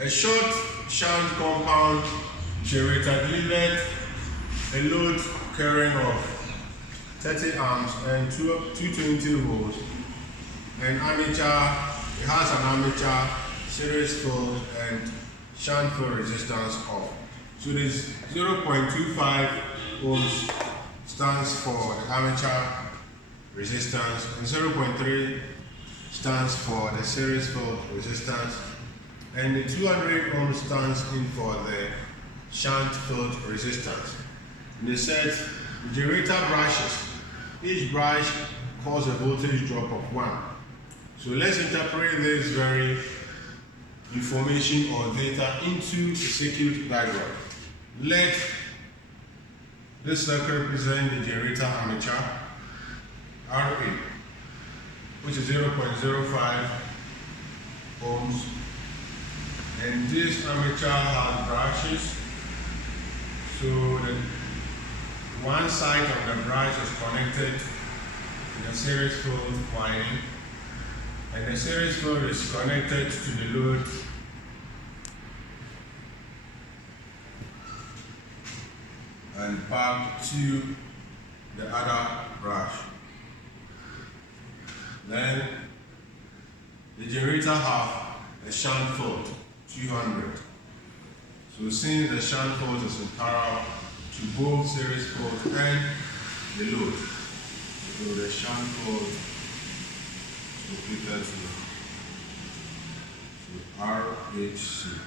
A short shunt compound generator delivered a load carrying of 30 amps and 220 volts. An armature, it has an armature, series field, and shunt field resistance of. So this 0.25 ohms stands for the armature resistance, and 0.3 stands for the series field resistance, and the 200 ohms stands in for the shunt field resistance. And they said the generator brushes, each brush causes a voltage drop of 1. So let's interpret this very information or data into a circuit diagram. Let this circle represent the generator armature, RA, which is 0.05 ohms. And this armature has brushes. So the one side of the brush is connected to the series field winding, and the series field is connected to the load and back to the other brush. Then the generator has a shunt field 200. So since the shunt field is in parallel to both series field and the load, so the shunt field is equal to RHC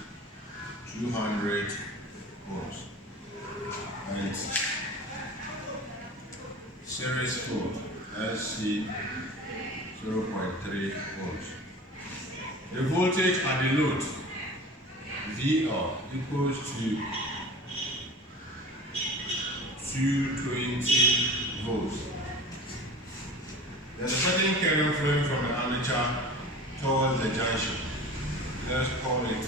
200 ohms and series field SC 0.3 ohms. The voltage at the load VL equals to 220 volts. There's a certain current flowing from the armature towards the junction. Let's call it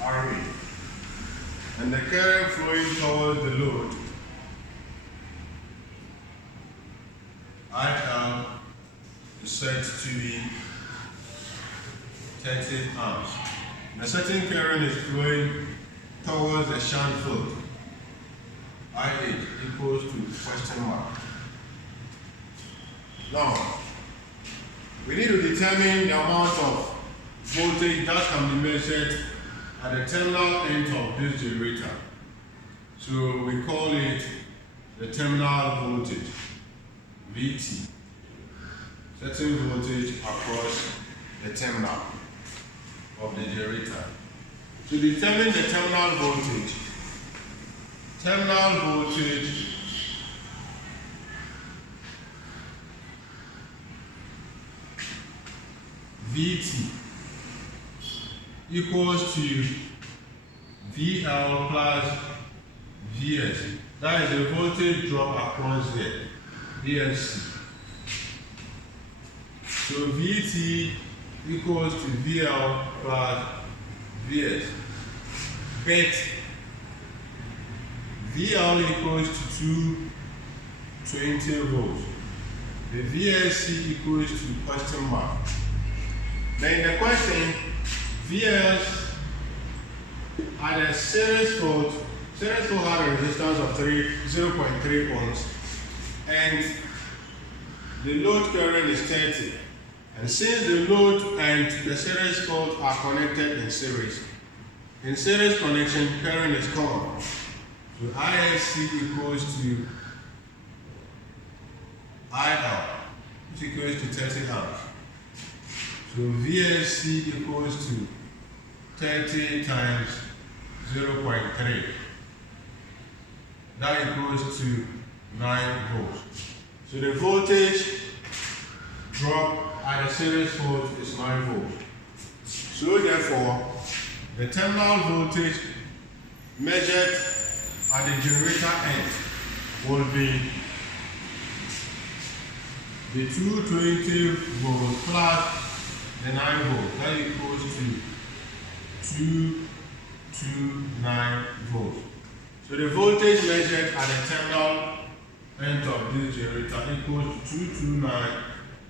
RA. And the current flowing towards the load, IL, is set to be 30 amps. The certain current is flowing towards the shunt field, I8 equals to question mark. Now, we need to determine the amount of voltage that can be measured at the terminal end of this generator. So we call it the terminal voltage, VT. Certain voltage across the terminal of the generator. To determine the terminal voltage VT equals to VL plus VS. That is the voltage drop across here, VSC. So VT equals to VL plus VS. But VL equals to 220 volts. The VSC equals to question mark. Then in the question, VS at a series field had a resistance of 0.3 ohms, and the load current is 30. And since the load and the series field are connected in series connection, current is common. So ISC equals to IL, which equals to 30 amps. So VSC equals to 30 times 0.3. That equals to 9 volts. So the voltage drop at the series field is 9 volts. So therefore, the terminal voltage measured at the generator end will be the 220 volts plus the 9 volts. That equals to 229 volts. So the voltage measured at the terminal end of this generator equals to 229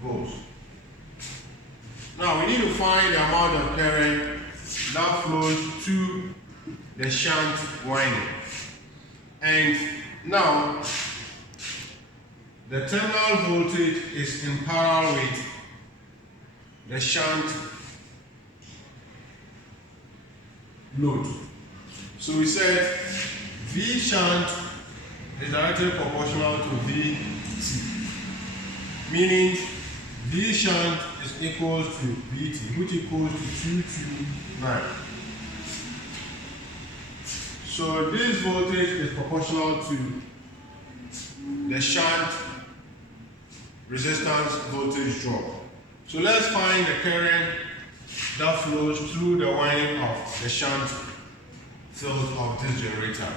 volts. Now we need to find the amount of current that flows to the shunt winding. And now the terminal voltage is in parallel with the shunt load. So we said V shunt is directly proportional to VT, meaning V shunt is equal to VT, which equals to 229. So this voltage is proportional to the shunt resistance voltage drop. So let's find the current that flows through the winding of the shunt field of this generator.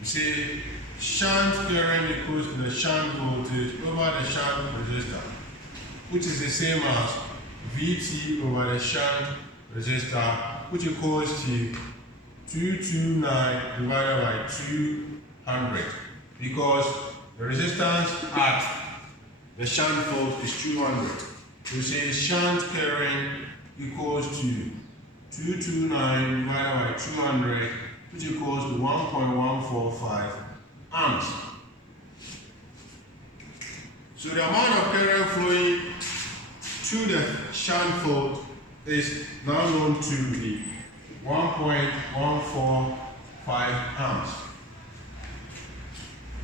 You see, shunt current equals to the shunt voltage over the shunt resistor, which is the same as Vt over the shunt resistor, which equals to 229 divided by 200, because the resistance at the shunt field is 200. We say shunt current equals to 229 divided by 200, which equals to 1.145 amps. So the amount of current flowing to the shunt field is now known to be 1.145 amps.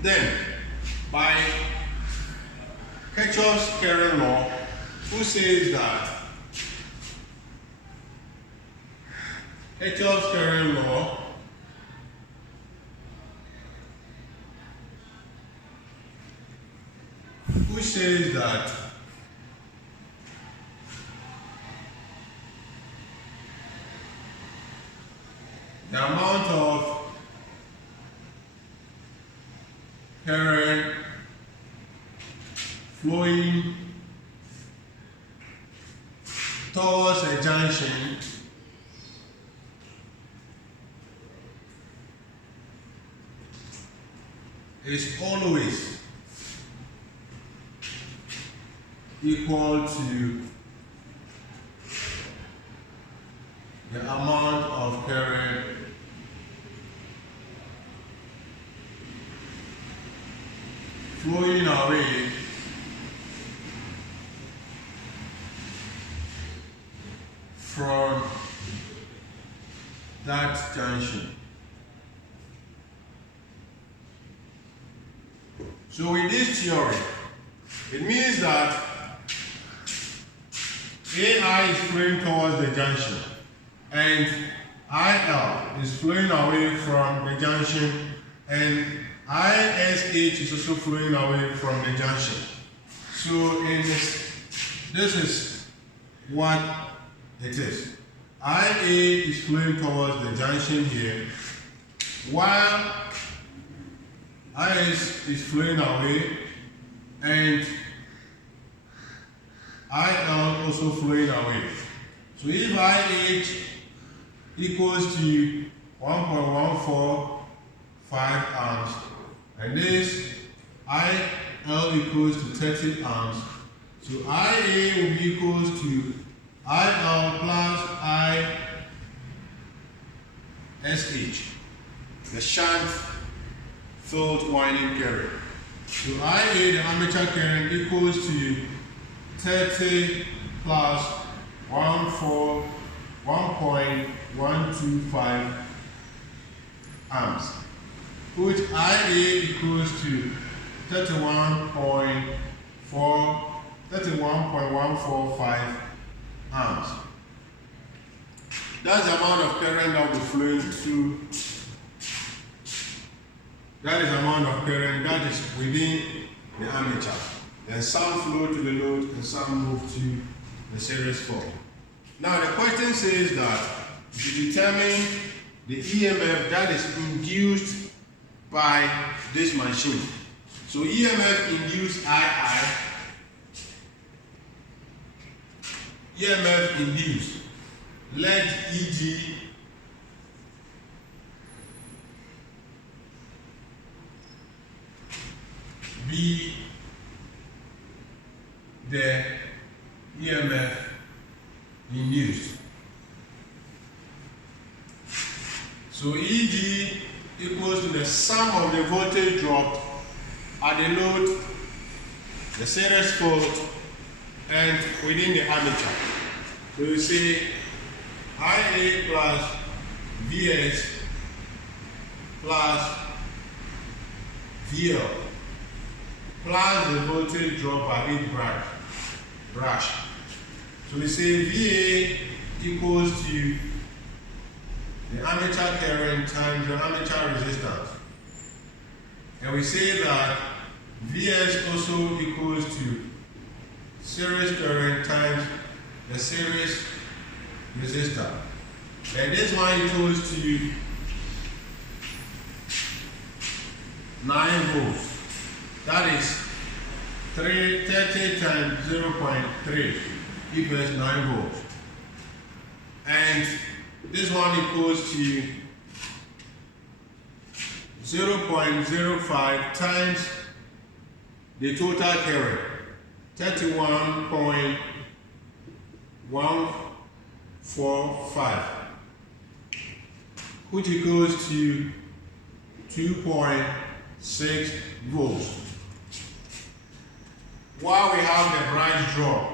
Then, by Kirchhoff's current law, who says that Kirchhoff's current law says that the amount of current flowing towards a junction is always equal to the amount of current flowing away from that junction. So with this theory, it means that AI is flowing towards the junction and IL is flowing away from the junction, and ISH is also flowing away from the junction. So in this is what it is. IA is flowing towards the junction here, while IS is flowing away, and IL also flowing away. So if IH equals to 1.145 amps, and this IL equals to 30 amps, so IA will be equals to IL plus ISH, the shunt field winding current. So IA, the armature current, equals to 30 plus 1.125 amps, which IA equals to 31.145 amps. That's the amount of current that will be flowing through. That is the amount of current that is within the armature. Then some flow to the load and some move to the series form. Now the question says that to determine the EMF that is induced by this machine. So EMF induced II, EMF induced, let EG be the EMF induced. So EG equals to the sum of the voltage dropped at the load, the series fault, and within the armature. So you say IA plus VS plus VL plus the voltage drop by each brush. So we say VA equals to the armature current times the armature resistance. And we say that VS also equals to series current times the series resistor. And this one equals to 9 volts. That is 30 times 0.3 equals 9 volts. And this one equals to 0.05 times the total current, 31.145, which equals to 2.6 volts. While we have the branch drop,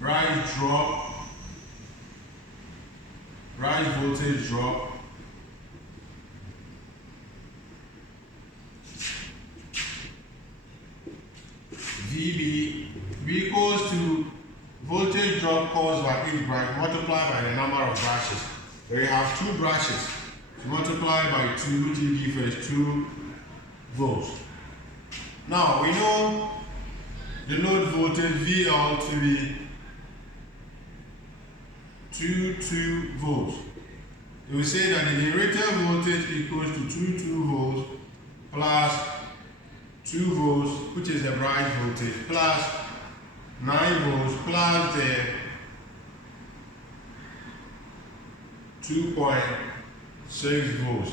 branch voltage drop, VB equals to voltage drop caused by each branch multiplied by the number of brushes. So you have 2 brushes, so multiply by 2, which will give us 2 volts. Now we know the load voltage VL to be 22 volts. We will say that the generator voltage equals to 22 volts plus 2 volts, which is the branch voltage, plus 9 volts plus the 2.6 volts,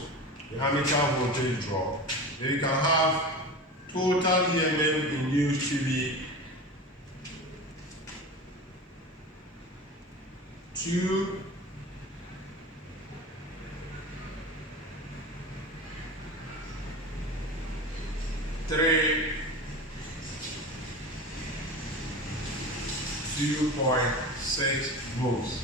the armature voltage drop. Then you can have total EMF induced to be 2.6 volts.